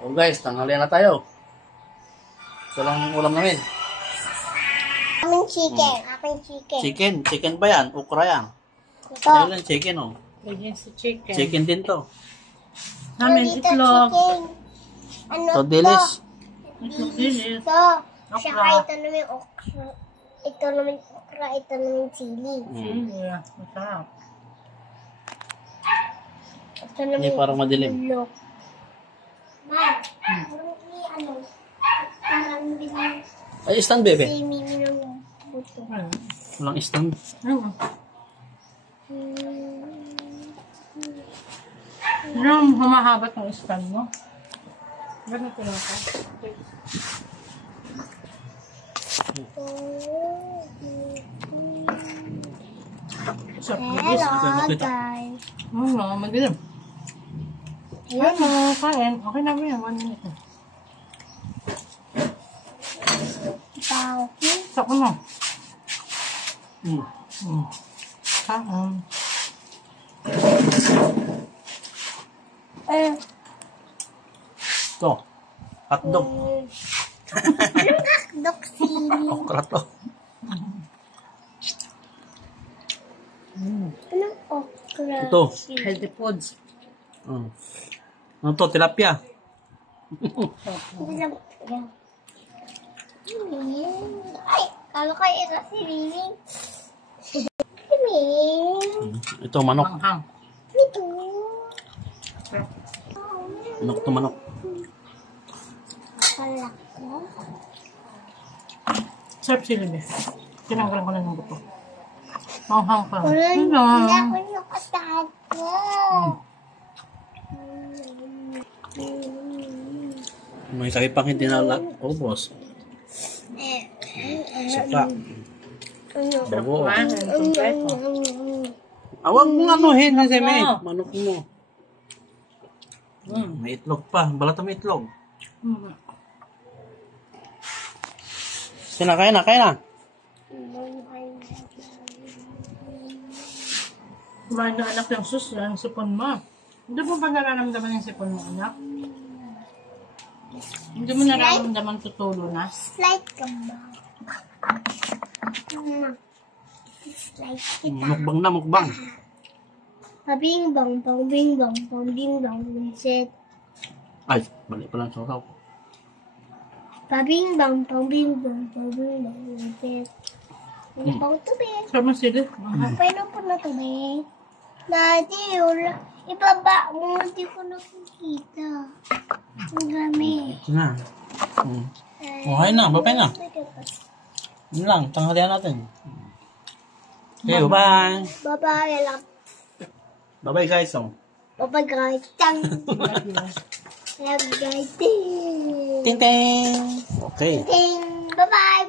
Oh guys, tanghalian na tayo. Ito lang ulam namin. Aming chicken. Aming chicken. Chicken ba yan? Ukra yan. Ito. Ayun lang, chicken oh. Ganyan si chicken. Chicken din to. Namin Dito itlog. chicken. Ano To dilis. Itlog dilis. Ito. Okra. Saka ito naman okra. Ito naman okra. Ito naman chili. Yeah, masarap. Ito naman Hindi parang madilim. ulok. Ma, ano? Parang bilang Ay, stand bebe. swimming ng buto. Walang stand. Yung humahabat ng stand mo. Ganito lang ka. Sa pagkis. Hello guys. Oo, madilim. Ano, kain. Okay na ba yan? 1 minute na. Pao. Sa ano? Hmm. Kain. Ito. Hotdog. Hotdog sili. Okra to. Anong okra? Ito. Healthy foods. Ano to? Tilapia. Bilang yan. Ay, kala ko ito si Riling. Ito, manok. Manghang. Ito. Manok to manok. Kala ko. Sarap sila eh. Tinanggalan ko na ng buto. Manghang pa. Hindi Ano? ako nakatago. May sakit pang hindi na ubos. Saka. Bago. Awag mo anuhin kasi may manok mo. May itlog pa. Balata may itlog. Kain na. Kumain na anak ng sus, yung sipon mo. Hindi mo ba nararamdaman yung sipon mo, anak? Hindi mo nararamdaman tutulo na? Slide ka ba? Slide kita. Mukbang. Pabing-bang, pabing-bang, pabing-bang, visit. Ay, balik pa lang soraw. Pabing-bang, pabing-bang, pabing-bang, visit. Ano pang tubig? Sama sila. Pwede po na tubig. Dati, wala. Ibaba mo, hindi ko nakikita. Ang dami. Ito na. Okay na, babay na. Yun lang, tanghalian natin. Okay, bye-bye. Bye-bye, love. Bye-bye guys. Bye-bye, guys. Love, guys. Ting-ting. Okay. Ting. Bye-bye.